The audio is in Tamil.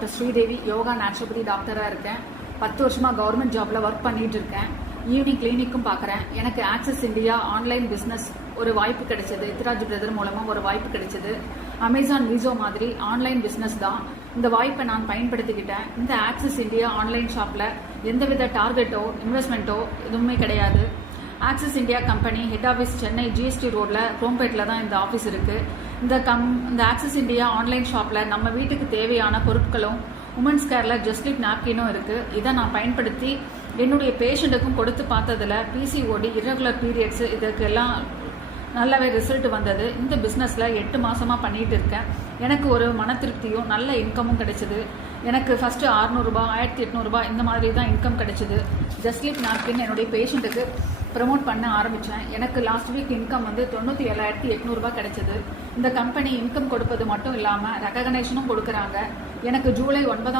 டாக்டர் ஸ்ரீதேவி யோகா நேச்சுரோபதி டாக்டராக இருக்கேன். பத்து வருஷமாக கவர்மெண்ட் ஜாபில் ஒர்க் பண்ணிட்டு இருக்கேன். ஈவினிங் கிளினிக்கும் பார்க்குறேன். எனக்கு ஆக்சஸ் இந்தியா ஆன்லைன் பிஸ்னஸ் ஒரு வாய்ப்பு கிடைச்சது. இத்ராஜ் பிரதர் மூலமாக ஒரு வாய்ப்பு கிடைச்சது. அமேசான் மீசோ மாதிரி ஆன்லைன் பிஸ்னஸ் தான். இந்த வாய்ப்பை நான் பயன்படுத்திக்கிட்டேன். இந்த ஆக்சஸ் இந்தியா ஆன்லைன் ஷாப்பில் எந்தவித டார்கெட்டோ இன்வெஸ்ட்மெண்ட்டோ எதுவுமே கிடையாது. Axis India company head office Chennai GST ரோட்ல குரோம்பேட்டில் தான் இந்த ஆஃபீஸ் இருக்கு. இந்த கம் இந்த ஆக்சிஸ் இந்தியா ஆன்லைன் ஷாப்ல நம்ம வீட்டுக்கு தேவையான பொருட்களும் உமன்ஸ் கேர்ல ஜஸ்லிப் நாப்கினும் இருக்கு. இதை நான் பயன்படுத்தி என்னுடைய பேஷண்ட்டுக்கும் கொடுத்து பார்த்ததுல பிசிஓடி இரகுலர் பீரியட்ஸ் இதுக்கெல்லாம் நல்லாவே ரிசல்ட் வந்தது. இந்த பிஸ்னஸில் எட்டு மாதமாக பண்ணிட்டு இருக்கேன். எனக்கு ஒரு மன திருப்தியும் நல்ல இன்கமும் கிடைச்சிது. எனக்கு ஃபஸ்ட்டு அறுநூறுபா ஆயிரத்தி எட்நூறுபா இந்த மாதிரி தான் இன்கம் கிடைச்சிது. ஜஸ்லிப் நாப்கின் என்னுடைய பேஷண்ட்டுக்கு ப்ரமோட் பண்ண ஆரம்பித்தேன் எனக்கு லாஸ்ட் வீக் இன்கம் வந்து தொண்ணூற்றி ஏழாயிரத்தி எட்நூறுபா கிடைச்சிது. இந்த கம்பெனி இன்கம் கொடுப்பது மட்டும் இல்லாமல் ரெகக்னேஷனும் கொடுக்குறாங்க. எனக்கு ஜூலை ஒன்பதாம்